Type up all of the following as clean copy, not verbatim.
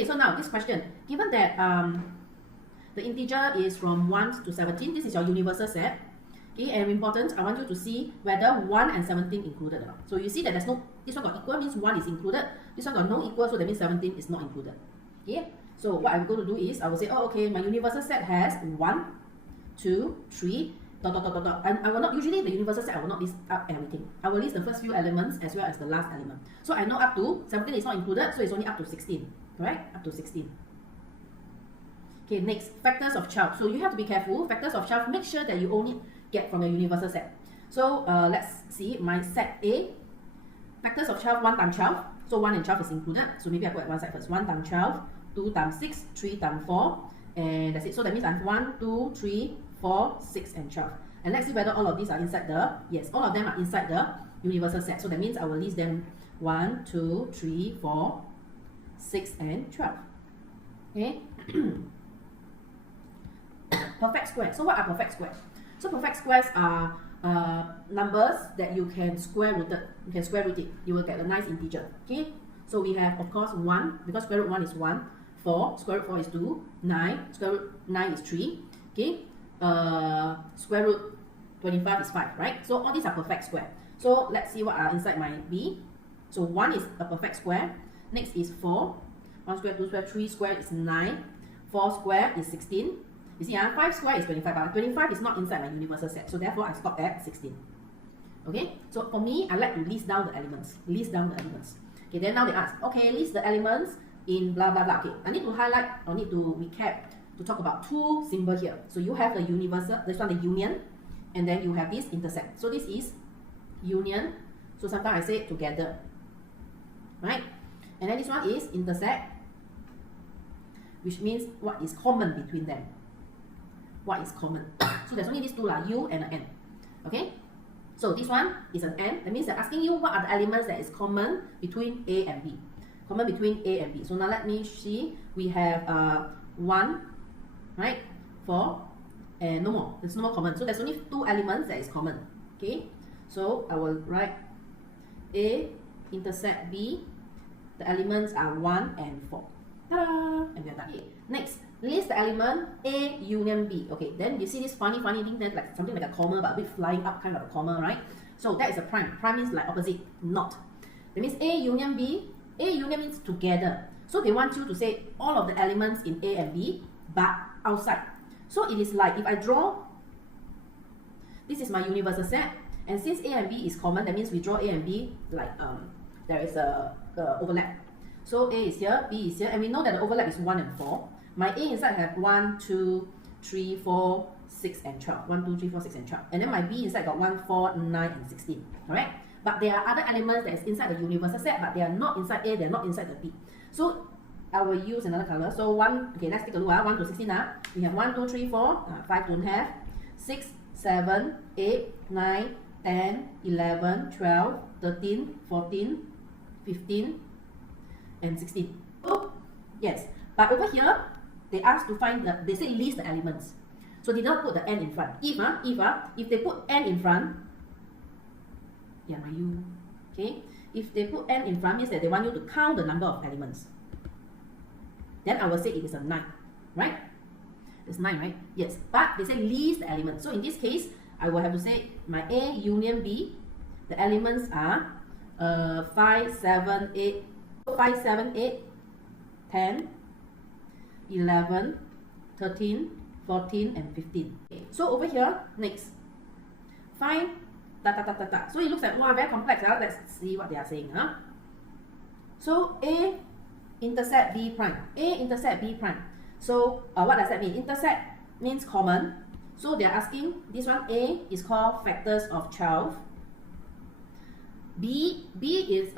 Okay, so now this question, given that the integer is from 1 to 17, this is your universal set. Okay, and important, I want you to see whether 1 and 17 included or not. So you see that there's no, this one got equal means 1 is included, this one got no equal, so that means 17 is not included. Okay, so what I'm going to do is, I will say, oh okay, my universal set has 1, 2, 3, dot dot dot dot dot. And I will not, usually the universal set, I will not list up everything. I will list the first few elements as well as the last element. So I know up to 17 is not included, so it's only up to 16. Correct? Up to 16. Okay, next, factors of 12. So you have to be careful. Factors of 12, make sure that you only get from your universal set. So let's see my set A. Factors of 12, 1 times 12. So 1 and 12 is included. So maybe I put at one side first. 1 times 12, 2 times 6, 3 times 4. And that's it. So that means I'm 1, 2, 3, 4, 6, and 12. And let's see whether all of these are inside the, yes, all of them are inside the universal set. So that means I will list them 1, 2, 3, 4, 6, and 12. Okay? Perfect square. So what are perfect squares? So perfect squares are numbers that you can square root it. You can square root it. You will get a nice integer. Okay? So we have, of course, 1, because square root 1 is 1. 4, square root 4 is 2. 9, square root 9 is 3. Okay? Square root 25 is 5, right? So all these are perfect square. So let's see what are inside my B. So 1 is a perfect square. Next is 4. 1 square, 2 square, 3 square is 9. 4 square is 16. You see, 5 square is 25. But 25 is not inside my universal set. So therefore, I stop at 16. Okay? So for me, I like to list down the elements. List down the elements. Okay, then now they ask, okay, list the elements in blah, blah, blah. Okay, I need to highlight, or need to recap to talk about two symbols here. So you have the universal, this one the union, and then you have this intersect. So this is union. So sometimes I say it together. Right? And then this one is intersect, which means what is common between them. What is common? So there's only these two, U and an N. Okay? So this one is an N. That means they're asking you what are the elements that is common between A and B. Common between A and B. So now let me see. We have 1, right? 4, and no more. There's no more common. So there's only two elements that is common. Okay? So I will write A intersect B. The elements are 1 and 4. Ta-da! And we're done. Okay. Next, list the element A union B. Okay, then you see this funny thing there, like something like a comma, but a bit flying up kind of a comma, right? So that is a prime. Prime means like opposite, not. That means A union B. A union means together. So they want you to say all of the elements in A and B, but outside. So it is like if I draw, this is my universal set, and since A and B is common, that means we draw A and B like there is a overlap. So A is here, B is here, and we know that the overlap is 1 and 4. My A inside have 1, 2, 3, 4, 6, and 12. 1, 2, 3, 4, 6, and 12. And then my B inside got 1, 4, 9, and 16. Correct? But there are other elements that is inside the universal set, but they are not inside A, they are not inside the B. So I will use another color. So 1, okay, let's take a look. 1 to 16. We have 1, 2, 3, 4, 5 don't have, 6, 7, 8, 9, 10, 11, 12, 13, 14, 15, and 16. Oh, yes. But over here, they asked to find the, they say list the elements. So they don't put the N in front. If they put N in front, yeah, you, okay? If they put N in front, means that they want you to count the number of elements. Then I will say it is a 9, right? It's 9, right? Yes. But they say list the elements. So in this case, I will have to say my A union B, the elements are 5, 7, 8, 5, 7, 8, 10, 11, 13, 14, and 15. Okay. So over here, next, find So it looks like, wow, very complex. Let's see what they are saying. So A intersect B prime. A intersect B prime. So what does that mean? Intersect means common. So they are asking, this one A is called factors of 12. B is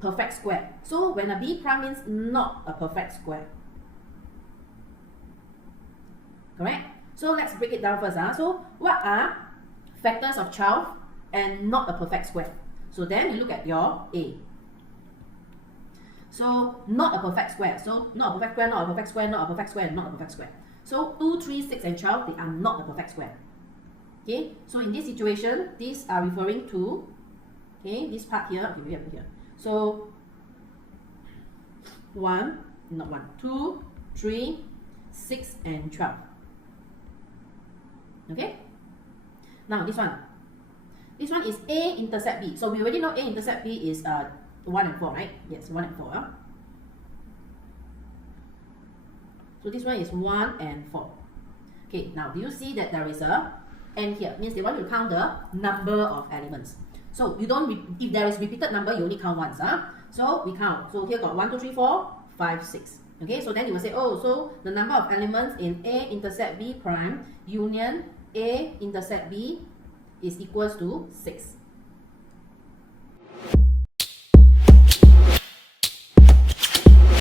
perfect square. So when a B prime means not a perfect square. Correct? So let's break it down first. So what are factors of 12 and not a perfect square? So then you look at your A. So not a perfect square. So not a perfect square, not a perfect square, not a perfect square, not a perfect square. So 2, 3, 6, and 12, they are not a perfect square. Okay, so in this situation, these are referring to, okay, this part here, okay, maybe up here. So 1, not 1, 2, 3, 6, and 12. Okay? Now this one. This one is A intercept B. So we already know A intercept B is 1 and 4, right? Yes, 1 and 4. So this one is 1 and 4. Okay, now do you see that there is a n here? Means they want to count the number of elements. So you don't, if there is repeated number, you only count once. So we count. So here got 1, 2, 3, 4, 5, 6. Okay, so then you will say, oh, so the number of elements in A intercept B prime union A intercept B is equals to 6.